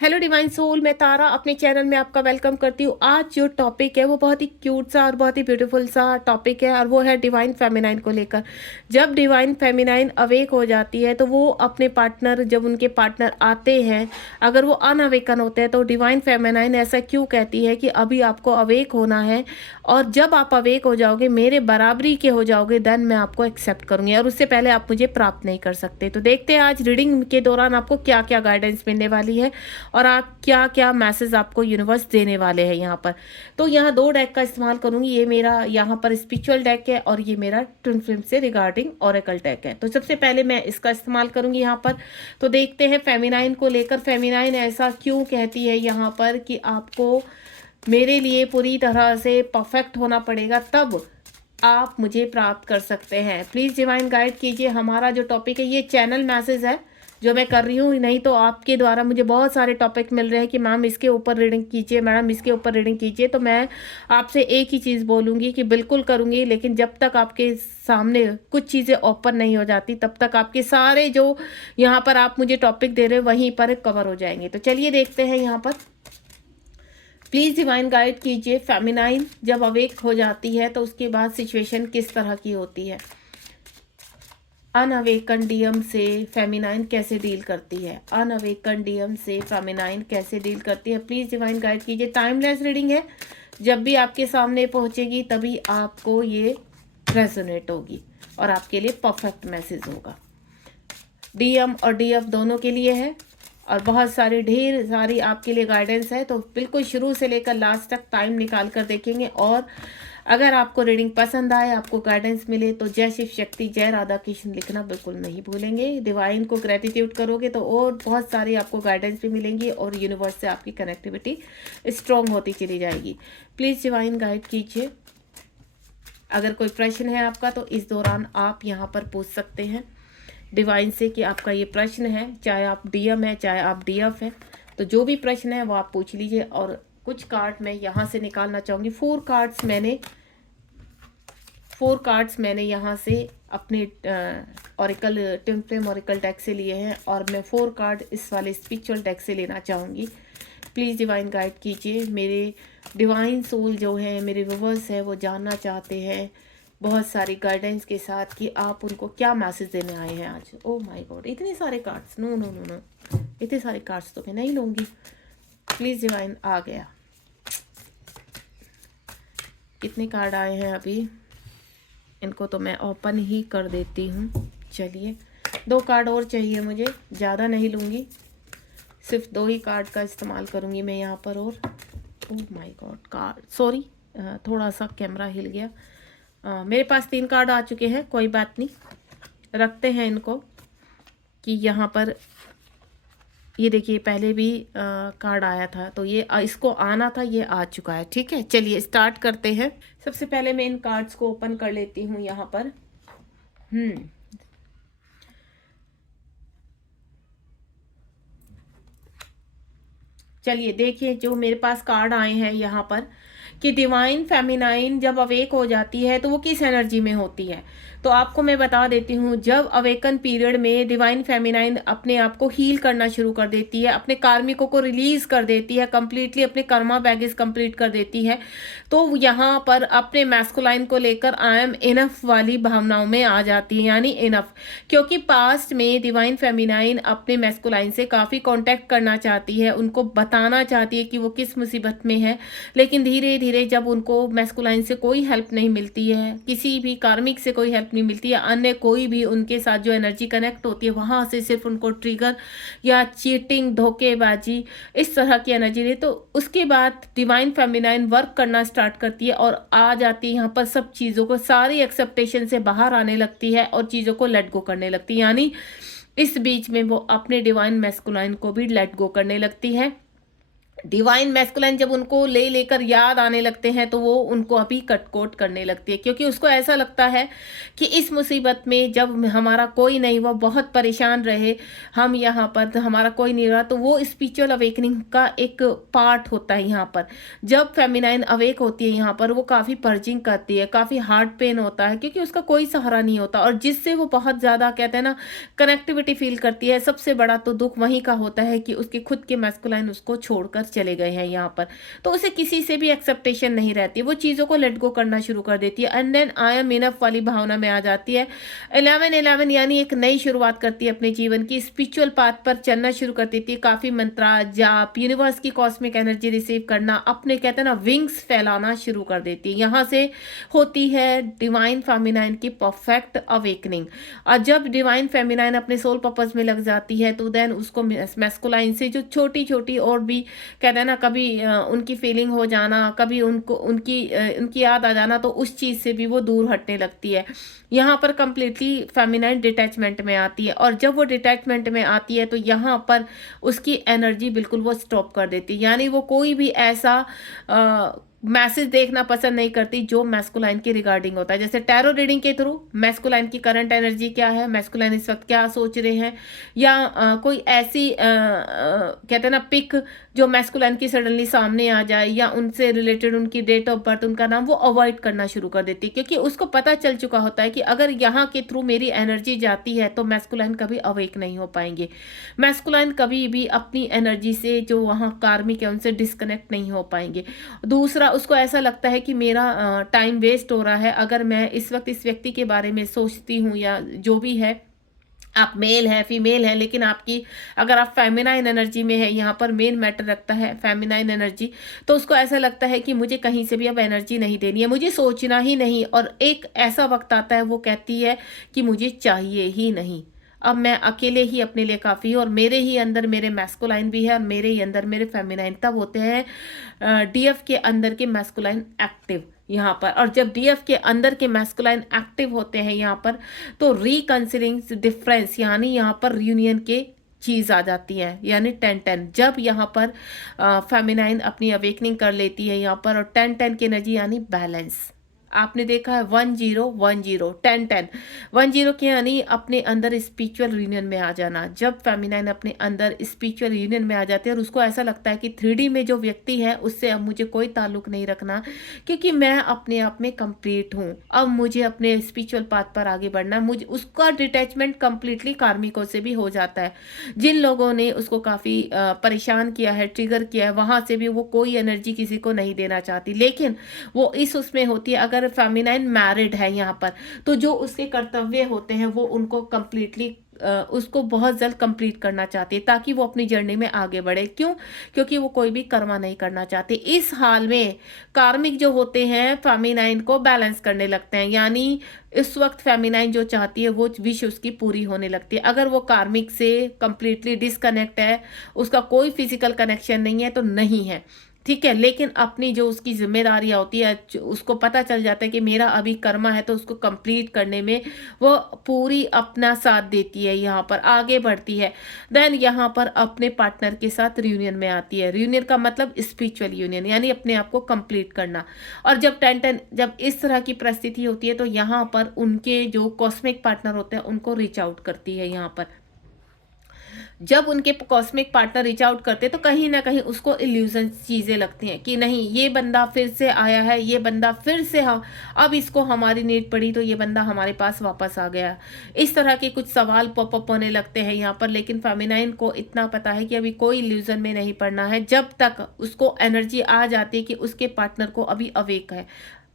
Hello divine soul, मैं तारा अपने channel में आपका वेलकम करती हूँ। आज जो टॉपिक है वो बहुत ही क्यूट सा और बहुत ही ब्यूटीफुल सा टॉपिक है, और वो है डिवाइन फेमिनाइन को लेकर। जब डिवाइन फेमिनाइन अवेक हो जाती है तो वो अपने पार्टनर, जब उनके पार्टनर आते हैं, अगर वो अनअवेकन होते हैं तो डिवाइन फेमिनाइन ऐसा क्यों कहती है कि अभी आपको अवेक होना है, और जब आप अवेक हो जाओगे, मेरे बराबरी के हो जाओगे, देन मैं आपको एक्सेप्ट करूँगी, और उससे पहले आप मुझे प्राप्त नहीं कर सकते। तो देखते हैं आज रीडिंग के दौरान आपको क्या क्या गाइडेंस मिलने वाली है और आप क्या क्या मैसेज आपको यूनिवर्स देने वाले हैं यहाँ पर। तो यहाँ दो डेक का इस्तेमाल करूंगी। ये मेरा यहाँ पर स्पिरिचुअल डेक है और ये मेरा ट्विन फ्लेम से रिगार्डिंग ओरेकल डेक है। तो सबसे पहले मैं इसका इस्तेमाल करूंगी यहाँ पर। तो देखते हैं फेमिनाइन को लेकर फेमिनाइन ऐसा क्यों कहती है यहाँ पर कि आपको मेरे लिए पूरी तरह से परफेक्ट होना पड़ेगा, तब आप मुझे प्राप्त कर सकते हैं। प्लीज़ डिवाइन गाइड कीजिए। हमारा जो टॉपिक है ये चैनल मैसेज है जो मैं कर रही हूँ, नहीं तो आपके द्वारा मुझे बहुत सारे टॉपिक मिल रहे हैं कि मैम इसके ऊपर रीडिंग कीजिए, मैडम इसके ऊपर रीडिंग कीजिए। तो मैं आपसे एक ही चीज़ बोलूँगी कि बिल्कुल करूँगी, लेकिन जब तक आपके सामने कुछ चीज़ें ओपन नहीं हो जाती तब तक आपके सारे जो यहाँ पर आप मुझे टॉपिक दे रहे हो वहीं पर कवर हो जाएंगे। तो चलिए देखते हैं यहाँ पर। प्लीज़ डिवाइन गाइड कीजिए, फेमिनाइन जब अवेक हो जाती है तो उसके बाद सिचुएशन किस तरह की होती है। अनअवेकन डीएम से फेमिनाइन कैसे डील करती है, अनअवेकन डीएम से फेमिनाइन कैसे डील करती है। प्लीज़ डिवाइन गाइड कीजिए। टाइमलेस रीडिंग है, जब भी आपके सामने पहुंचेगी तभी आपको ये रेजोनेट होगी और आपके लिए परफेक्ट मैसेज होगा। डीएम और डीएफ दोनों के लिए है और बहुत सारी ढेर सारी आपके लिए गाइडेंस है। तो बिल्कुल शुरू से लेकर लास्ट तक टाइम निकाल कर देखेंगे। और अगर आपको रीडिंग पसंद आए, आपको गाइडेंस मिले, तो जय शिव शक्ति, जय राधा कृष्ण लिखना बिल्कुल नहीं भूलेंगे। डिवाइन को ग्रेटिट्यूड करोगे तो और बहुत सारी आपको गाइडेंस भी मिलेंगी और यूनिवर्स से आपकी कनेक्टिविटी स्ट्रॉन्ग होती चली जाएगी। प्लीज़ डिवाइन गाइड कीजिए। अगर कोई प्रश्न है आपका तो इस दौरान आप यहाँ पर पूछ सकते हैं डिवाइन से कि आपका ये प्रश्न है, चाहे आप डीएम है चाहे आप डीएफ है, तो जो भी प्रश्न है वो आप पूछ लीजिए। और कुछ कार्ड मैं यहाँ से निकालना चाहूँगी। फोर कार्ड्स मैंने यहाँ से अपने Oracle twin flame Oracle deck से लिए हैं और मैं 4 कार्ड इस वाले स्पिरिचुअल डेक से लेना चाहूँगी। प्लीज़ डिवाइन गाइड कीजिए। मेरे डिवाइन सोल जो है, मेरे व्यूअर्स है, वो जानना चाहते हैं बहुत सारी गाइडेंस के साथ कि आप उनको क्या मैसेज देने आए हैं आज। ओह माय गॉड, इतने सारे cards, no no no no, इतने सारे कार्ड्स तो मैं नहीं लूँगी। प्लीज़ डिवाइन, आ गया। कितने कार्ड आए हैं अभी, इनको तो मैं ओपन ही कर देती हूँ। चलिए, 2 कार्ड और चाहिए मुझे, ज़्यादा नहीं लूँगी, सिर्फ 2 ही कार्ड का इस्तेमाल करूँगी मैं यहाँ पर। और oh my God, card, sorry, थोड़ा सा कैमरा हिल गया। मेरे पास 3 कार्ड आ चुके हैं, कोई बात नहीं, रखते हैं इनको कि यहाँ पर। ये देखिए, पहले भी कार्ड आया था तो ये इसको आना था, ये आ चुका है। ठीक है, चलिए स्टार्ट करते हैं। सबसे पहले मैं इन कार्ड्स को ओपन कर लेती हूँ यहाँ पर। चलिए देखिए, जो मेरे पास कार्ड आए हैं यहाँ पर कि डिवाइन फेमिनाइन जब अवेक हो जाती है तो वो किस एनर्जी में होती है। तो आपको मैं बता देती हूँ, जब अवेकन पीरियड में डिवाइन फेमिनाइन अपने आप को हील करना शुरू कर देती है, अपने कार्मिकों को रिलीज कर देती है, कंप्लीटली अपने कर्मा बैगेज कंप्लीट कर देती है, तो यहाँ पर अपने मैस्कुलाइन को लेकर आई एम इनफ वाली भावनाओं में आ जाती है, यानी इनफ। क्योंकि पास्ट में डिवाइन फेमिनाइन अपने मैस्कुलाइन से काफ़ी कॉन्टैक्ट करना चाहती है, उनको बताना चाहती है कि वो किस मुसीबत में है, लेकिन धीरे धीरे जब उनको मैस्कुलाइन से कोई हेल्प नहीं मिलती है, किसी भी कार्मिक से कोई हेल्प नहीं मिलती है, अन्य कोई भी उनके साथ जो एनर्जी कनेक्ट होती है वहाँ से सिर्फ उनको ट्रिगर या चीटिंग, धोखेबाजी, इस तरह की एनर्जी रही, तो उसके बाद डिवाइन फेमिनाइन वर्क करना स्टार्ट करती है और आ जाती है यहाँ पर सब चीज़ों को, सारी एक्सेप्टेशन से बाहर आने लगती है और चीज़ों को लेट गो करने लगती है। यानी इस बीच में वो अपने डिवाइन मैस्कुलाइन को भी लेट गो करने लगती है डिवाइन मैस्कुलाइन जब उनको ले लेकर याद आने लगते हैं तो वो उनको अभी कटकोट करने लगती है, क्योंकि उसको ऐसा लगता है कि इस मुसीबत में जब हमारा कोई नहीं, वो बहुत परेशान रहे, हम यहाँ पर तो हमारा कोई नहीं रहा, तो वो स्पिरिचुअल अवेकनिंग का एक पार्ट होता है यहाँ पर। जब फेमिनाइन अवेक होती है यहाँ पर, वो काफ़ी पर्जिंग करती है, काफ़ी हार्ट पेन होता है, क्योंकि उसका कोई सहारा नहीं होता, और जिससे वो बहुत ज़्यादा कहते हैं ना कनेक्टिविटी फील करती है। सबसे बड़ा तो दुख वहीं का होता है कि उसके खुद के मैस्कुलाइन उसको छोड़कर चले गए हैं यहाँ पर, तो उसे किसी से भी एक्सेप्टेशन नहीं रहती, वो चीज़ों को लेट गो करना शुरू कर देती है, and then I am enough वाली भावना में आ जाती है। 11-11 यानी एक नई शुरुआत करती है अपने जीवन की, स्पिरिचुअल पाथ पर चलना शुरू कर देती है, काफ़ी मंत्रा जाप, यूनिवर्स की कॉस्मिक एनर्जी रिसीव करना, अपने कहते हैं ना विंग्स फैलाना शुरू कर देती है। यहाँ से होती है डिवाइन फेमिनाइन की परफेक्ट अवेकनिंग। और जब डिवाइन फेमिनाइन अपने सोल पर्पस में लग जाती है तो देन उसको मैस्कुलाइन से जो छोटी छोटी और भी कहते हैं ना, कभी उनकी फीलिंग हो जाना, कभी उनको उनकी याद आ जाना, तो उस चीज़ से भी वो दूर हटने लगती है। यहाँ पर कंप्लीटली फेमिनाइन डिटैचमेंट में आती है, और जब वो डिटैचमेंट में आती है तो यहाँ पर उसकी एनर्जी बिल्कुल वो स्टॉप कर देती है, यानी वो कोई भी ऐसा मैसेज देखना पसंद नहीं करती जो मैस्कुलाइन के रिगार्डिंग होता है। जैसे टैरो रीडिंग के थ्रू मैस्कुलाइन की करंट एनर्जी क्या है, मैस्कुलाइन इस वक्त क्या सोच रहे हैं, या कोई ऐसी कहते हैं ना पिक जो मैस्कुलाइन की सडनली सामने आ जाए, या उनसे रिलेटेड उनकी डेट ऑफ बर्थ, उनका नाम, वो अवॉइड करना शुरू कर देती है, क्योंकि उसको पता चल चुका होता है कि अगर यहाँ के थ्रू मेरी एनर्जी जाती है तो मैस्कुलाइन कभी अवेक नहीं हो पाएंगे, मैस्कुलाइन कभी भी अपनी एनर्जी से जो वहाँ कार्मिक है उनसे डिस्कनेक्ट नहीं हो पाएंगे। दूसरा, उसको ऐसा लगता है कि मेरा टाइम वेस्ट हो रहा है, अगर मैं इस वक्त इस व्यक्ति के बारे में सोचती हूँ, या जो भी है, आप मेल है फीमेल है, लेकिन आपकी अगर आप फेमिनाइन एनर्जी में है, यहाँ पर मेन मैटर रखता है फेमिनाइन एनर्जी, तो उसको ऐसा लगता है कि मुझे कहीं से भी अब एनर्जी नहीं देनी है, मुझे सोचना ही नहीं, और एक ऐसा वक्त आता है वो कहती है कि मुझे चाहिए ही नहीं, अब मैं अकेले ही अपने लिए काफ़ी हूँ, और मेरे ही अंदर मेरे मैस्कुलाइन भी है और मेरे ही अंदर मेरे फेमिनाइन। तब होते हैं डीएफ के अंदर के मैस्कुलाइन एक्टिव यहाँ पर, और जब डीएफ के अंदर के मैस्कुलाइन एक्टिव होते हैं यहाँ पर, तो रिकंसिलिंग डिफरेंस यानी यहाँ पर रियूनियन के चीज़ आ जाती है, यानी 10-10। जब यहाँ पर फेमिनाइन अपनी अवेकनिंग कर लेती है यहाँ पर, और 10-10 की एनर्जी यानी बैलेंस, आपने देखा है 10-10 10-10 10 के यानी अपने अंदर स्पिरिचुअल यूनियन में आ जाना। जब फेमिनाइन अपने अंदर स्पिरिचुअल यूनियन में आ जाते हैं और उसको ऐसा लगता है कि 3D में जो व्यक्ति है उससे अब मुझे कोई ताल्लुक नहीं रखना, क्योंकि मैं अपने आप में कंप्लीट हूँ, अब मुझे अपने स्पिरिचुअल पाथ पर आगे बढ़ना है, मुझे उसका डिटैचमेंट कंप्लीटली कार्मिकों से भी हो जाता है। जिन लोगों ने उसको काफ़ी परेशान किया है, ट्रिगर किया है, वहाँ से भी वो कोई एनर्जी किसी को नहीं देना चाहती, लेकिन वो इस उसमें होती है, अगर फेमिनाइन मैरिड है यहाँ पर, तो जो उसके कर्तव्य होते हैं वो उनको कंप्लीटली उसको बहुत जल्द कंप्लीट करना चाहती है, ताकि वो अपनी जर्नी में आगे बढ़े। क्यों? क्योंकि वो कोई भी कर्मा नहीं करना चाहते। इस हाल में कार्मिक जो होते हैं फेमिनाइन को बैलेंस करने लगते हैं, यानी इस वक्त फेमिनाइन जो चाहती है वो विश उसकी पूरी होने लगती है। अगर वो कार्मिक से कंप्लीटली डिस्कनेक्ट है, उसका कोई फिजिकल कनेक्शन नहीं है, तो नहीं है, ठीक है, लेकिन अपनी जो उसकी जिम्मेदारियां होती है, उसको पता चल जाता है कि मेरा अभी कर्मा है, तो उसको कंप्लीट करने में वो पूरी अपना साथ देती है, यहाँ पर आगे बढ़ती है। देन यहाँ पर अपने पार्टनर के साथ रियूनियन में आती है। रियूनियन का मतलब स्पिरिचुअल यूनियन, यानी अपने आप को कंप्लीट करना। और जब 10-10 जब इस तरह की परिस्थिति होती है, तो यहाँ पर उनके जो कॉस्मिक पार्टनर होते हैं उनको रीच आउट करती है। यहाँ पर जब उनके कॉस्मिक पार्टनर रीच आउट करते हैं तो कहीं ना कहीं उसको इल्यूजन चीज़ें लगती हैं कि नहीं, ये बंदा फिर से आया है, ये बंदा फिर से, हाँ अब इसको हमारी नीड पड़ी तो ये बंदा हमारे पास वापस आ गया। इस तरह के कुछ सवाल पॉपअप होने लगते हैं यहाँ पर, लेकिन फेमिनाइन को इतना पता है कि अभी कोई इल्यूजन में नहीं पड़ना है, जब तक उसको एनर्जी आ जाती है कि उसके पार्टनर को अभी अवेक है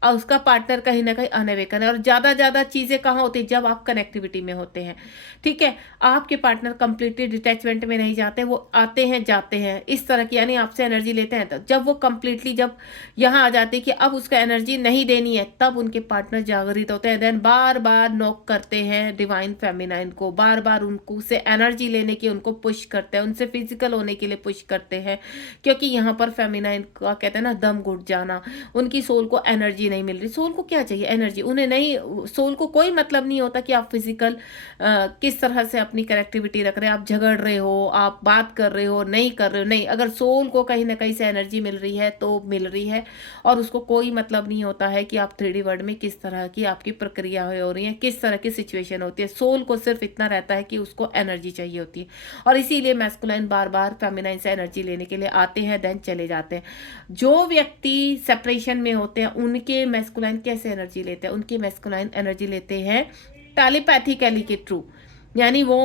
और उसका पार्टनर कहीं ना कहीं अनअवेकन है। और ज़्यादा चीज़ें कहाँ होती है? जब आप कनेक्टिविटी में होते हैं, ठीक है, आपके पार्टनर कंप्लीटली डिटैचमेंट में नहीं जाते, वो आते हैं जाते हैं इस तरह की, यानी आपसे एनर्जी लेते हैं। तो जब वो कंप्लीटली जब यहाँ आ जाते हैं कि अब उसका एनर्जी नहीं देनी है, तब उनके पार्टनर जागृत होते हैं। देन बार बार नॉक करते हैं डिवाइन फेमिनाइन को, बार बार उनको से एनर्जी लेने की उनको पुश करते हैं, उनसे फिजिकल होने के लिए पुश करते हैं, क्योंकि यहाँ पर फेमिनाइन का कहते हैं ना दम घुट जाना, उनकी सोल को एनर्जी नहीं मिल रही। सोल को क्या चाहिए? एनर्जी। उन्हें नहीं, सोल को कोई मतलब नहीं होता कि आप फिजिकल किस तरह से अपनी कनेक्टिविटी रख रहे हैं, आप झगड़ रहे हो, आप बात कर रहे हो, नहीं कर रहे हो, नहीं। अगर सोल को कहीं ना कहीं से एनर्जी मिल रही है तो मिल रही है, और उसको कोई मतलब नहीं होता है कि आप 3D वर्ल्ड में किस तरह की आपकी प्रक्रिया हो रही है, किस तरह की सिचुएशन होती है। सोल को सिर्फ इतना रहता है कि उसको एनर्जी चाहिए होती है, और इसीलिए मैस्कुलाइन बार बार फेमिनाइन से एनर्जी लेने के लिए आते हैं, देन चले जाते हैं। जो व्यक्ति सेपरेशन में होते हैं उनके मैस्कुलाइन कैसे एनर्जी लेते हैं? उनके मैस्कुलाइन एनर्जी लेते हैं टेलीपैथिकली के थ्रू। यानी वो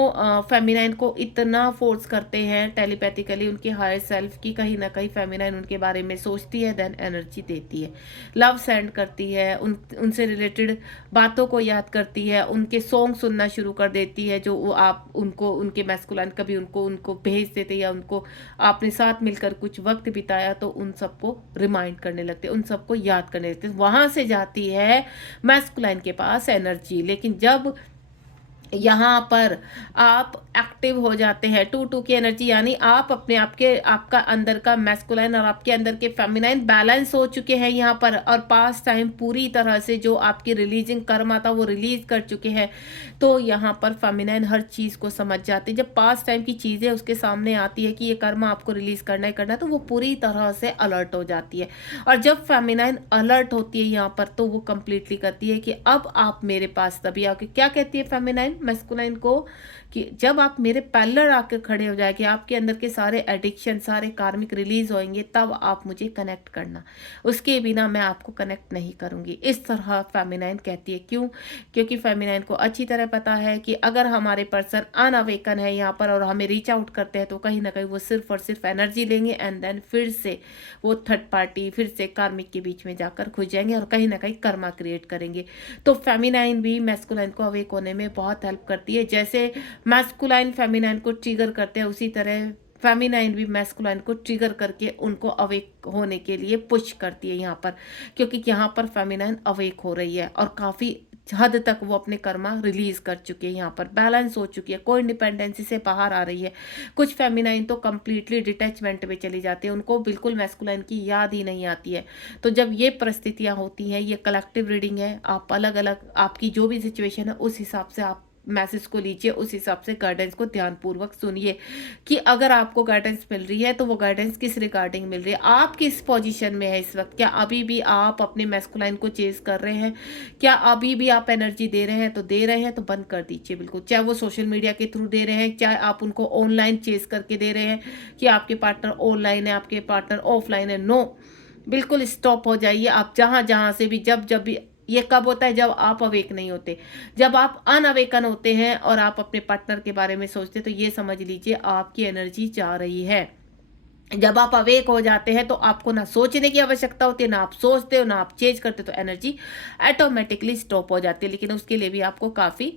फेमिनाइन को इतना फोर्स करते हैं टेलीपैथिकली, उनके हायर सेल्फ की कहीं ना कहीं फेमिनाइन उनके बारे में सोचती है, देन एनर्जी देती है, लव सेंड करती है, उनसे रिलेटेड बातों को याद करती है, उनके सॉन्ग सुनना शुरू कर देती है जो वो आप उनको, उनके मैस्कुलाइन कभी उनको उनको भेज देते, या उनको आपने साथ मिलकर कुछ वक्त बिताया तो उन सबको रिमाइंड करने लगते, उन सबको याद करने लगते। वहां से जाती है मैस्कुलाइन के पास एनर्जी। लेकिन जब यहाँ पर आप एक्टिव हो जाते हैं 2-2 की एनर्जी, यानी आप अपने आपके आपका अंदर का मैस्कुलाइन और आपके अंदर के फेमिनाइन बैलेंस हो चुके हैं यहाँ पर, और पास्ट टाइम पूरी तरह से जो आपकी रिलीजिंग कर्मा था वो रिलीज कर चुके हैं। तो यहाँ पर फेमिनाइन हर चीज़ को समझ जाती है। जब पास्ट टाइम की चीज़ें उसके सामने आती है कि ये कर्मा आपको रिलीज करना ही करना है, तो वो पूरी तरह से अलर्ट हो जाती है। और जब फेमिनाइन अलर्ट होती है यहाँ पर, तो वो कंप्लीटली करती है कि अब आप मेरे पास तभी आओगे। क्या कहती है फेमिनाइन मैस्कुलाइन को? कि जब आप मेरे पैरेलल आकर खड़े हो जाएंगे, आपके अंदर के सारे एडिक्शन, सारे कार्मिक रिलीज होंगे, तब आप मुझे कनेक्ट करना, उसके बिना मैं आपको कनेक्ट नहीं करूंगी। इस तरह फेमिनाइन कहती है। क्यों? क्योंकि फेमिनाइन को अच्छी तरह पता है कि अगर हमारे पर्सन अनअवेकन है यहाँ पर और हमें रीच आउट करते हैं, तो कहीं ना कहीं वो सिर्फ और सिर्फ एनर्जी लेंगे, एंड देन फिर से वो थर्ड पार्टी, फिर से कार्मिक के बीच में जाकर घुस जाएंगे और कहीं ना कहीं कर्मा क्रिएट करेंगे। तो फेमिनाइन भी मैस्कुलाइन को अवेक होने में बहुत हेल्प करती है। जैसे मैस्कुलाइन फेमिनाइन को ट्रिगर करते हैं, उसी तरह फेमिनाइन भी मैस्कुलाइन को ट्रिगर करके उनको अवेक होने के लिए पुश करती है यहाँ पर। क्योंकि यहाँ पर फेमिनाइन अवेक हो रही है और काफ़ी हद तक वो अपने कर्मा रिलीज कर चुकी है, यहाँ पर बैलेंस हो चुकी है, कोई डिपेंडेंसी से बाहर आ रही है। कुछ फेमिनाइन तो कंप्लीटली डिटैचमेंट में चली जाती है, उनको बिल्कुल मैस्कुलाइन की याद ही नहीं आती है। तो जब ये परिस्थितियाँ होती हैं, ये कलेक्टिव रीडिंग है, आप अलग अलग आपकी जो भी सिचुएशन है उस हिसाब से आप मैसेज को लीजिए, उस हिसाब से गाइडेंस को ध्यानपूर्वक सुनिए कि अगर आपको गाइडेंस मिल रही है तो वो गाइडेंस किस रिगार्डिंग मिल रही है, आप किस पोजीशन में है इस वक्त। क्या अभी भी आप अपने मैस्कुलाइन को चेज कर रहे हैं? क्या अभी भी आप एनर्जी दे रहे हैं? तो दे रहे हैं तो बंद कर दीजिए बिल्कुल। चाहे वो सोशल मीडिया के थ्रू दे रहे हैं, चाहे आप उनको ऑनलाइन चेज करके दे रहे हैं कि आपके पार्टनर ऑनलाइन है, आपके पार्टनर ऑफलाइन है, नो, बिल्कुल स्टॉप हो जाइए। आप जहां जहां से भी जब भी, ये कब होता है? जब आप अवेक नहीं होते, जब आप अनअवेकन होते हैं और आप अपने पार्टनर के बारे में सोचते, तो ये समझ लीजिए आपकी एनर्जी जा रही है। जब आप अवेक हो जाते हैं तो आपको ना सोचने की आवश्यकता होती है, ना आप सोचते हो, ना आप चेंज करते, तो एनर्जी ऑटोमेटिकली स्टॉप हो जाती है। लेकिन उसके लिए भी आपको काफ़ी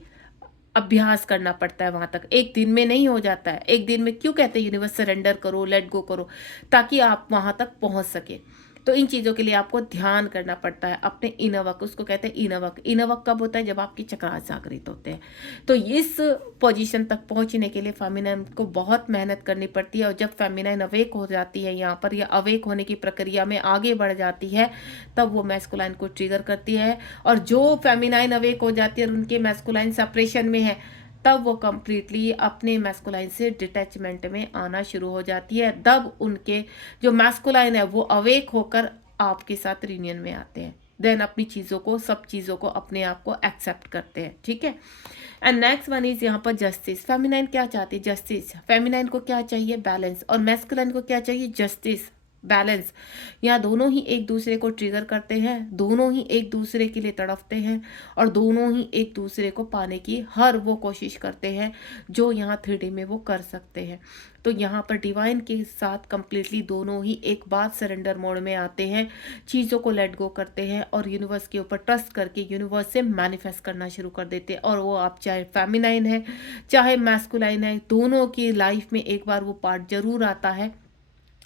अभ्यास करना पड़ता है। वहां तक एक दिन में नहीं हो जाता है। एक दिन में क्यों कहते हैं यूनिवर्स, सरेंडर करो, लेट गो करो, ताकि आप वहां तक पहुंच सके। तो इन चीज़ों के लिए आपको ध्यान करना पड़ता है अपने इनवक, उसको कहते हैं इनवक। इनवक कब होता है? जब आपके चक्रास जागृत होते हैं। तो इस पोजीशन तक पहुंचने के लिए फेमिनाइन को बहुत मेहनत करनी पड़ती है। और जब फेमिनाइन अवेक हो जाती है यहाँ पर, या अवेक होने की प्रक्रिया में आगे बढ़ जाती है, तब वो मैस्कुलाइन को ट्रिगर करती है। और जो फेमिनाइन अवेक हो जाती है और उनके मैस्कुलाइन सेपरेशन में है, तब वो कंप्लीटली अपने मैस्कुलाइन से डिटैचमेंट में आना शुरू हो जाती है। तब उनके जो मैस्कुलाइन है वो अवेक होकर आपके साथ रीयूनियन में आते हैं, देन अपनी चीज़ों को, सब चीज़ों को अपने आप को एक्सेप्ट करते हैं। ठीक है। एंड नेक्स्ट वन इज यहाँ पर जस्टिस। फेमिनाइन क्या चाहती है? जस्टिस। फेमिनाइन को क्या चाहिए? बैलेंस। और मैस्कुलाइन को क्या चाहिए? Justice, balance. यहाँ दोनों ही एक दूसरे को ट्रिगर करते हैं, दोनों ही एक दूसरे के लिए तड़पते हैं, और दोनों ही एक दूसरे को पाने की हर वो कोशिश करते हैं जो यहाँ 3D में वो कर सकते हैं। तो यहाँ पर डिवाइन के साथ कंप्लीटली दोनों ही एक बात सरेंडर मोड में आते हैं, चीज़ों को लेट गो करते हैं और यूनिवर्स के ऊपर ट्रस्ट करके यूनिवर्स से मैनिफेस्ट करना शुरू कर देते हैं। और वो आप चाहे फेमिनाइन है चाहे मैस्कुलाइन है, दोनों की लाइफ में एक बार वो पार्ट जरूर आता है।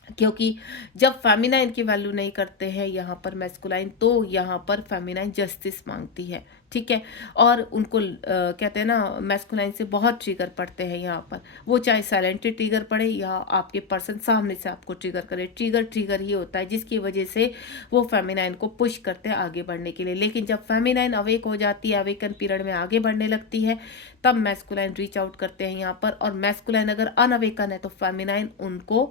क्योंकि जब फेमिनाइन की वैल्यू नहीं करते हैं यहाँ पर मैस्कुलाइन, तो यहाँ पर फेमिनाइन जस्टिस मांगती है। ठीक है। और उनको कहते हैं ना, मैस्कुलाइन से बहुत ट्रिगर पड़ते हैं यहाँ पर, वो चाहे साइलेंटली ट्रिगर पड़े या आपके पर्सन सामने से आपको ट्रिगर करे, ट्रिगर ट्रिगर ही होता है जिसकी वजह से वो फेमिनाइन को पुश करते हैं आगे बढ़ने के लिए। लेकिन जब फेमिनाइन अवेक हो जाती है, अवेकन पीरियड में आगे बढ़ने लगती है, तब मैस्कुलाइन रीच आउट करते हैं यहाँ पर। और मैस्कुलाइन अगर अनअवेकन है तो फेमिनाइन उनको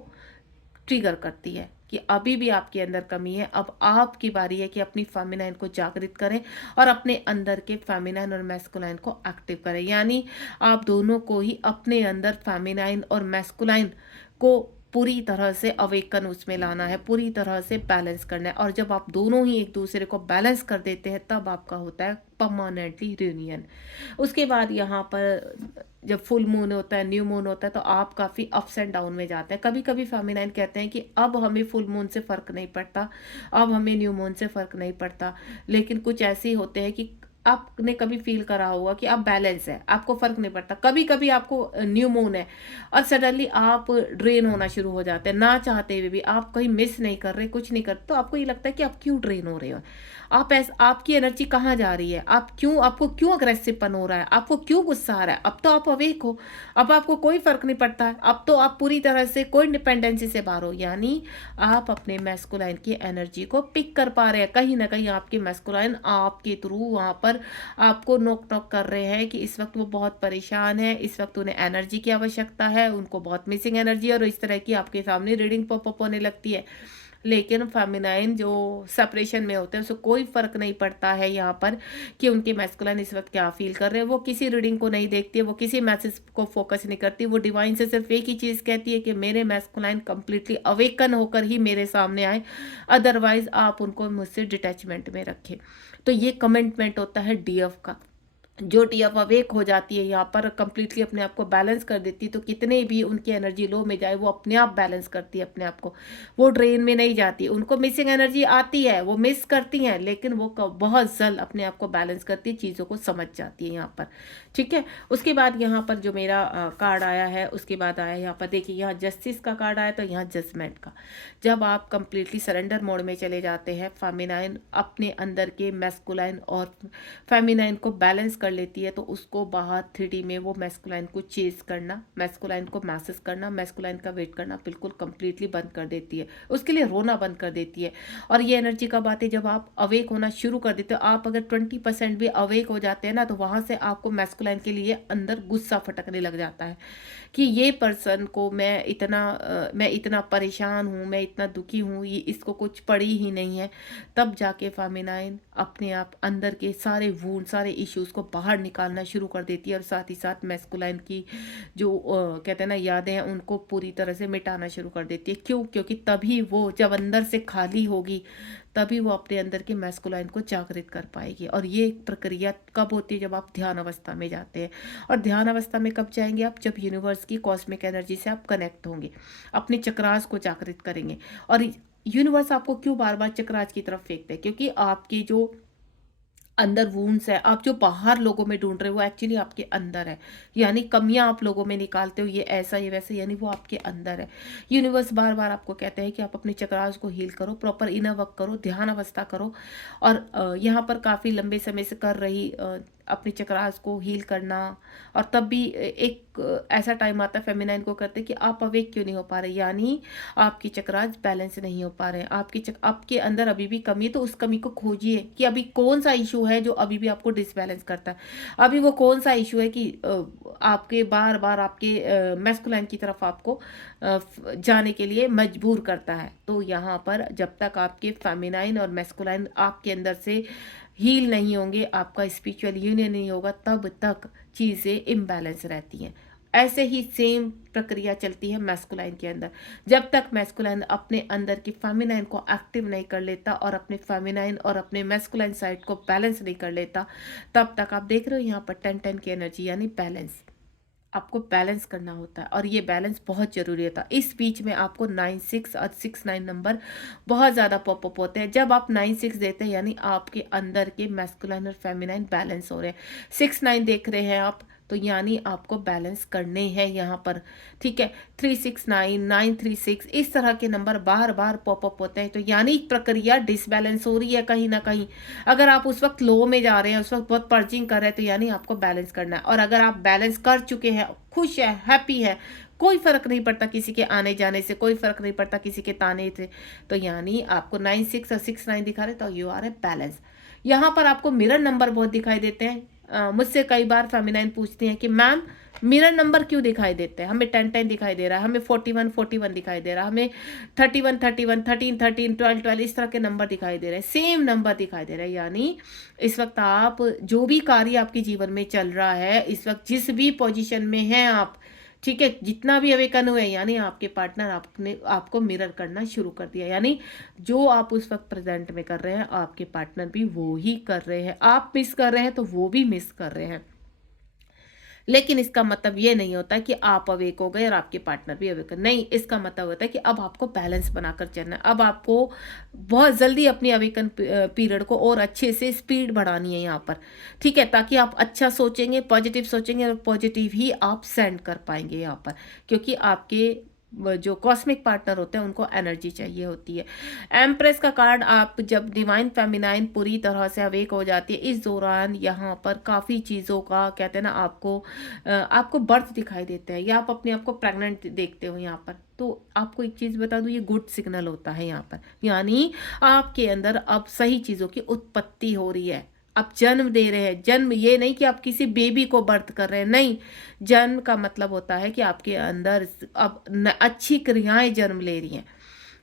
ट्रिगर करती है कि अभी भी आपके अंदर कमी है, अब आपकी बारी है कि अपनी फेमिनाइन को जागृत करें और अपने अंदर के फेमिनाइन और मैस्कुलाइन को एक्टिव करें। यानी आप दोनों को ही अपने अंदर फेमिनाइन और मैस्कुलाइन को पूरी तरह से अवेकन उसमें लाना है, पूरी तरह से बैलेंस करना है। और जब आप दोनों ही एक दूसरे को बैलेंस कर देते हैं तब आपका होता है परमानेंटली रियूनियन। उसके बाद यहाँ पर जब फुल मून होता है, न्यू मून होता है, तो आप काफ़ी अप्स एंड डाउन में जाते हैं। कभी कभी फेमिनाइन कहते हैं कि अब हमें फुल मून से फ़र्क नहीं पड़ता, अब हमें न्यू मून से फ़र्क नहीं पड़ता। लेकिन कुछ ऐसे ही होते हैं कि आपने कभी फील करा होगा कि आप बैलेंस है, आपको फ़र्क नहीं पड़ता। कभी कभी आपको न्यू मून है और सडनली आप ड्रेन होना शुरू हो जाते हैं, ना चाहते हुए भी। आप कहीं मिस नहीं कर रहे, कुछ नहीं करते, तो आपको ये लगता है कि आप क्यों ड्रेन हो रहे हो, आपकी एनर्जी कहाँ जा रही है, आपको क्यों अग्रेसिवपन हो रहा है, आपको क्यों गुस्सा आ रहा है। अब तो आप अवेक हो, अब आपको कोई फर्क नहीं पड़ता है, अब तो आप पूरी तरह से कोई डिपेंडेंसी से बाहर हो। यानी आप अपने मैस्कुलाइन की एनर्जी को पिक कर पा रहे हैं। कहीं ना कहीं आपके मैस्कुलाइन आपके थ्रू वहां पर आपको नोक टॉक कर रहे हैं कि इस वक्त वो बहुत परेशान है, इस वक्त उन्हें एनर्जी की आवश्यकता है, उनको बहुत मिसिंग एनर्जी है, और इस तरह की आपके सामने रीडिंग पॉप अप होने लगती है। लेकिन फेमिनाइन जो सेपरेशन में होते हैं उसको कोई फर्क नहीं पड़ता है यहाँ पर कि उनके मैस्कुलाइन इस वक्त क्या फील कर रहे हैं। वो किसी रीडिंग को नहीं देखती है, वो किसी मैसेज को फोकस नहीं करती। वो डिवाइन से सिर्फ एक ही चीज़ कहती है कि मेरे मैस्कुलाइन कंप्लीटली अवेकन होकर ही मेरे सामने आए, अदरवाइज आप उनको मुझसे डिटैचमेंट में रखें। तो ये कमिटमेंट होता है डीएफ का। जो टीएफ अवेक हो जाती है यहाँ पर, कंप्लीटली अपने आप को बैलेंस कर देती है, तो कितने भी उनकी एनर्जी लो में जाए वो अपने आप बैलेंस करती है अपने आप को, वो ड्रेन में नहीं जाती। उनको मिसिंग एनर्जी आती है, वो मिस करती हैं, लेकिन वो बहुत जल्द अपने आप को बैलेंस करती है, चीज़ों को समझ जाती है यहाँ पर। ठीक है। उसके बाद यहाँ पर जो मेरा कार्ड आया है, उसके बाद आया यहाँ पर, देखिए यहाँ जस्टिस का कार्ड आया, तो यहाँ जजमेंट का। जब आप कंप्लीटली सरेंडर मोड में चले जाते हैं, फेमिनाइन अपने अंदर के मैस्कुलाइन और फेमिनाइन को बैलेंस कर लेती है, तो उसको बाहर 3D में वो मैस्कुलाइन को चेज करना, मैस्कुलाइन को मैसेज करना, मैस्कुलाइन का वेट करना बिल्कुल कंप्लीटली बंद कर देती है, उसके लिए रोना बंद कर देती है। और ये एनर्जी कब आती है, जब आप अवेक होना शुरू कर देते हो। आप अगर 20% भी अवेक हो जाते हैं ना, तो वहाँ से आपको मैस्कुलाइन के लिए अंदर गुस्सा फटकने लग जाता है कि ये पर्सन को मैं इतना परेशान हूँ, मैं इतना दुखी हूँ, ये इसको कुछ पड़ी ही नहीं है। तब जाके फेमिनाइन अपने आप अंदर के सारे वूंड, सारे इश्यूज को बाहर निकालना शुरू कर देती है, और साथ ही साथ मैस्कुलाइन की जो कहते हैं ना यादें हैं, उनको पूरी तरह से मिटाना शुरू कर देती है। क्यों? क्योंकि तभी वो जब अंदर से खाली होगी, तभी वो अपने अंदर के मैस्कुलाइन को जागृत कर पाएगी। और ये प्रक्रिया कब होती है, जब आप ध्यान अवस्था में जाते हैं। और ध्यान अवस्था में कब जाएंगे आप, जब यूनिवर्स की कॉस्मिक एनर्जी से आप कनेक्ट होंगे, अपने चक्रास को जागृत करेंगे। और यूनिवर्स आपको क्यों बार बार चक्रास की तरफ फेंकते हैं, क्योंकि आपकी जो अंदर वूंड्स है, आप जो बाहर लोगों में ढूंढ रहे हो वो एक्चुअली आपके अंदर है। यानी कमियां आप लोगों में निकालते हो, ये ऐसा ये वैसा, यानी वो आपके अंदर है। यूनिवर्स बार बार आपको कहते हैं कि आप अपने चक्रास को हील करो, प्रॉपर इनर वर्क करो, ध्यान अवस्था करो। और यहाँ पर काफ़ी लंबे समय से कर रही अपने चक्रास को हील करना। और तब भी एक ऐसा टाइम आता है फेमिनाइन को करते कि आप अवेक क्यों नहीं हो पा रहे, यानी आपकी चक्रास बैलेंस नहीं हो पा रहे हैं, आपके अंदर अभी भी कमी है। तो उस कमी को खोजिए कि अभी कौन सा इशू है जो अभी भी आपको डिसबैलेंस करता है। अभी वो कौन सा इशू है कि आपके बार बार आपके मैस्कुलाइन की तरफ आपको जाने के लिए मजबूर करता है। तो यहाँ पर जब तक आपके फेमिनाइन और मैस्कुलाइन आपके अंदर से हील नहीं होंगे, आपका स्पिरिचुअल यूनियन नहीं होगा, तब तक चीज़ें इम्बैलेंस रहती हैं। ऐसे ही सेम प्रक्रिया चलती है मैस्कुलाइन के अंदर। जब तक मैस्कुलाइन अपने अंदर की फेमिनाइन को एक्टिव नहीं कर लेता और अपने फेमिनाइन और अपने मैस्कुलाइन साइड को बैलेंस नहीं कर लेता, तब तक आप देख रहे हो यहाँ पर 10-10 की एनर्जी, यानी बैलेंस। आपको बैलेंस करना होता है और ये बैलेंस बहुत ज़रूरी होता है। इस बीच में आपको 9-6 और 6-9 नंबर बहुत ज़्यादा पॉपअप होते हैं। जब आप 9-6 देते हैं, यानी आपके अंदर के मैस्कुलाइन और फेमिनाइन बैलेंस हो रहे हैं। 6-9 देख रहे हैं आप, तो यानी आपको बैलेंस करने हैं यहाँ पर, ठीक है। 369, 936 इस तरह के नंबर बार बार पॉपअप होते हैं, तो यानी प्रक्रिया डिसबैलेंस हो रही है कहीं ना कहीं। अगर आप उस वक्त लो में जा रहे हैं, उस वक्त बहुत पर्चिंग कर रहे हैं, तो यानी आपको बैलेंस करना है। और अगर आप बैलेंस कर चुके हैं, खुश है, हैप्पी है, कोई फर्क नहीं पड़ता किसी के आने जाने से, कोई फर्क नहीं पड़ता किसी के ताने से, तो यानी आपको 96 और 69 दिखा रहे, तो यू आर ए बैलेंस। यहाँ पर आपको मिरर नंबर बहुत दिखाई देते हैं। मुझसे कई बार फेमिनाइन पूछती हैं कि मैम मिरर नंबर क्यों दिखाई देते हैं, हमें 10 10 दिखाई दे रहा है, हमें 41 41 दिखाई दे रहा है, हमें 31 31 13 13 12 12 इस तरह के नंबर दिखाई दे रहे हैं, सेम नंबर दिखाई दे रहे हैं। यानी इस वक्त आप जो भी कार्य आपके जीवन में चल रहा है, इस वक्त जिस भी पोजीशन में हैं आप, ठीक है, जितना भी अवेकन हुए, यानी आपके पार्टनर आपने आपको मिरर करना शुरू कर दिया। यानी जो आप उस वक्त प्रेजेंट में कर रहे हैं, आपके पार्टनर भी वो ही कर रहे हैं। आप मिस कर रहे हैं तो वो भी मिस कर रहे हैं। लेकिन इसका मतलब ये नहीं होता कि आप अवेक हो गए और आपके पार्टनर भी अवेक, नहीं, इसका मतलब होता है कि अब आपको बैलेंस बनाकर चलना है। अब आपको बहुत जल्दी अपनी अवेकन पीरियड को और अच्छे से स्पीड बढ़ानी है यहाँ पर, ठीक है, ताकि आप अच्छा सोचेंगे, पॉजिटिव सोचेंगे और पॉजिटिव ही आप सेंड कर पाएंगे यहाँ पर, क्योंकि आपके जो कॉस्मिक पार्टनर होते हैं उनको एनर्जी चाहिए होती है। एम्प्रेस का कार्ड, आप जब डिवाइन फेमिनाइन पूरी तरह से अवेक हो जाती है, इस दौरान यहाँ पर काफ़ी चीज़ों का कहते हैं ना, आपको बर्थ दिखाई देता है, या आप अपने आप को प्रेग्नेंट देखते हो यहाँ पर। तो आपको एक चीज़ बता दूँ, ये गुड सिग्नल होता है यहाँ पर, यानी आपके अंदर अब सही चीज़ों की उत्पत्ति हो रही है। आप जन्म दे रहे हैं, जन्म ये नहीं कि आप किसी बेबी को बर्थ कर रहे हैं, नहीं, जन्म का मतलब होता है कि आपके अंदर अब अच्छी क्रियाएं जन्म ले रही हैं।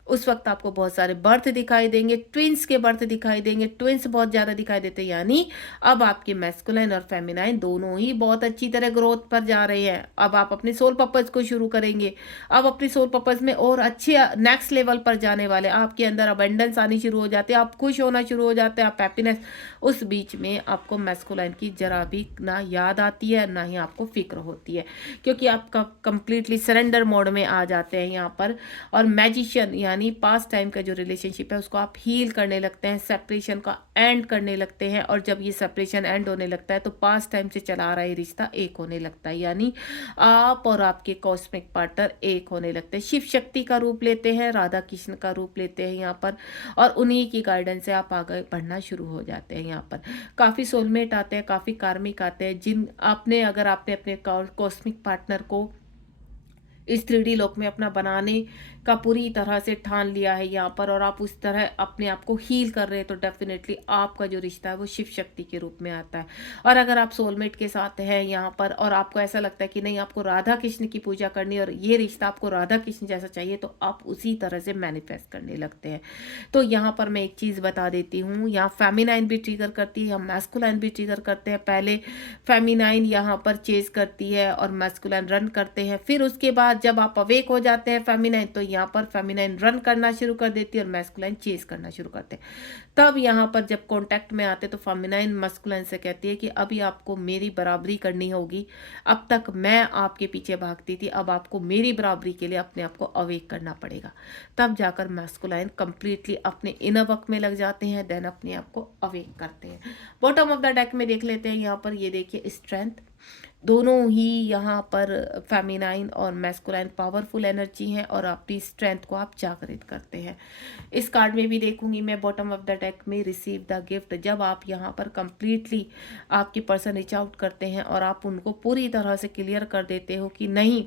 उस वक्त आपको बहुत सारे बर्थ दिखाई देंगे, ट्विंस के बर्थ दिखाई देंगे, ट्विंस बहुत ज़्यादा दिखाई देते हैं, यानी अब आपके मैस्कुलाइन और फेमिनाइन दोनों ही बहुत अच्छी तरह ग्रोथ पर जा रहे हैं। अब आप अपने सोल पर्पस को शुरू करेंगे, अब अपने सोल पर्पस में और अच्छे नेक्स्ट लेवल पर जाने वाले, आपके अंदर अबेंडेंस आनी शुरू हो जाती है, आप खुश होना शुरू हो जाते हैं, आप हैप्पीनेस। उस बीच में आपको मैस्कुलाइन की जरा भी ना याद आती है, ना ही आपको फिक्र होती है, क्योंकि आपका कंप्लीटली सरेंडर मोड में आ जाते हैं यहाँ पर। और मैजिशियन यानी पास्ट टाइम का जो रिलेशनशिप है उसको आप हील करने लगते हैं, सेपरेशन का एंड करने लगते हैं। और जब ये सेपरेशन एंड होने लगता है तो पास्ट टाइम से चला आ रहा है रिश्ता एक होने लगता है, यानी आप और आपके कॉस्मिक पार्टनर एक होने लगते हैं, शिव शक्ति का रूप लेते हैं, राधा कृष्ण का रूप लेते हैं यहाँ पर, और उन्हीं की गाइडेंस से आप आगे बढ़ना शुरू हो जाते हैं। यहाँ पर काफ़ी सोलमेट आते हैं, काफ़ी कार्मिक आते हैं, जिन आपने अगर आपने अपने कॉस्मिक पार्टनर को इस 3D लोक में अपना बनाने का पूरी तरह से ठान लिया है यहाँ पर, और आप उस तरह अपने आप को हील कर रहे हैं, तो डेफिनेटली आपका जो रिश्ता है वो शिव शक्ति के रूप में आता है। और अगर आप सोलमेट के साथ हैं यहाँ पर और आपको ऐसा लगता है कि नहीं, आपको राधा कृष्ण की पूजा करनी और ये रिश्ता आपको राधा कृष्ण जैसा चाहिए, तो आप उसी तरह से मैनिफेस्ट करने लगते हैं। तो यहाँ पर मैं एक चीज़ बता देती हूँ, यहाँ फेमिनाइन भी ट्रिगर करती है, हम मैस्कुलाइन भी ट्रिगर करते हैं। पहले फेमिनाइन यहाँ पर चेज करती है और मैस्कुलाइन रन करते हैं, फिर उसके बाद जब आप अवेक हो जाते हैं फेमिनाइन, तो यहाँ पर फेमिनाइन रन करना शुरू कर देती है और मैस्कुलाइन चेज करना शुरू करते हैं। तब यहाँ पर जब कांटेक्ट में आते तो फेमिनाइन मैस्कुलाइन से कहती है कि अभी आपको मेरी बराबरी करनी होगी, अब तक मैं आपके पीछे भागती थी, अब आपको मेरी बराबरी के लिए अपने आप को अवेक करना पड़ेगा। तब जाकर मैस्कुलाइन कंप्लीटली अपने इनर वर्क में लग जाते हैं, देन अपने आप को अवेक करते हैं। बॉटम ऑफ द डेक में देख लेते हैं, यहाँ पर ये देखिए स्ट्रेंथ, दोनों ही यहाँ पर फेमिनाइन और मैस्कुलाइन पावरफुल एनर्जी है और अपनी स्ट्रेंथ को आप जागृत करते हैं। इस कार्ड में भी देखूंगी मैं बॉटम ऑफ द डेक में रिसीव द गिफ्ट, जब आप यहाँ पर कंप्लीटली आपके पर्सन रीच आउट करते हैं और आप उनको पूरी तरह से क्लियर कर देते हो कि नहीं,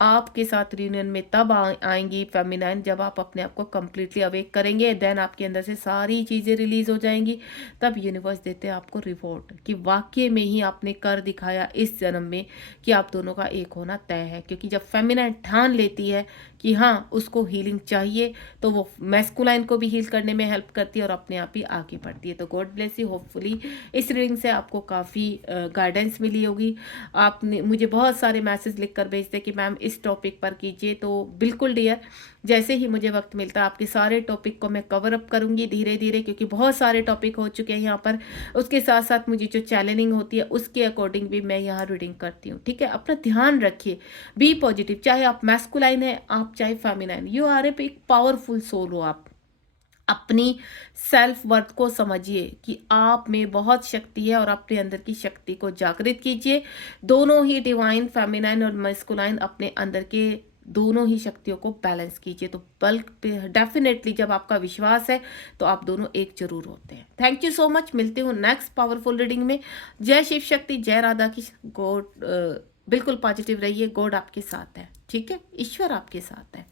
आपके साथ रीयूनियन में तब आएंगी फेमिनाइन जब आप अपने आप को कम्प्लीटली अवेक करेंगे, देन आपके अंदर से सारी चीज़ें रिलीज हो जाएंगी। तब यूनिवर्स देते हैं आपको रिवॉर्ड कि वाकई में ही आपने कर दिखाया इस जन्म में कि आप दोनों का एक होना तय है। क्योंकि जब फेमिनाइन ठान लेती है कि हाँ उसको हीलिंग चाहिए, तो वो मैस्कुलाइन को भी हील करने में हेल्प करती है और अपने आप ही आगे बढ़ती है। तो गॉड ब्लेस यू। होपफुली इस रीडिंग से आपको काफ़ी गाइडेंस मिली होगी। आपने मुझे बहुत सारे मैसेज लिख कर भेजते कि मैम इस टॉपिक पर कीजिए, तो बिल्कुल डियर, जैसे ही मुझे वक्त मिलता है आपके सारे टॉपिक को मैं कवर अप करूंगी धीरे धीरे, क्योंकि बहुत सारे टॉपिक हो चुके हैं यहाँ पर। उसके साथ साथ मुझे जो चैनलिंग होती है उसके अकॉर्डिंग भी मैं यहाँ रीडिंग करती हूँ। ठीक है, अपना ध्यान रखिए, बी पॉजिटिव, चाहे आप मैस्कुलाइन है, आप चाहे feminine, you are a powerful soul हो आप। अपनी सेल्फ वर्थ को समझिए कि आप में बहुत शक्ति है और अपने अंदर की शक्ति को जागृत कीजिए। दोनों ही डिवाइन फेमिनाइन और मैस्कुलाइन अपने अंदर के दोनों ही शक्तियों को बैलेंस कीजिए, तो बल्क पे डेफिनेटली जब आपका विश्वास है तो आप दोनों एक जरूर होते हैं। Thank you so much. मिलती हूँ नेक्स्ट पावरफुल रीडिंग में। जय शिव शक्ति, जय राधा की। गॉड बिल्कुल पॉजिटिव रहिए, गॉड आपके साथ है, ठीक है, ईश्वर आपके साथ है।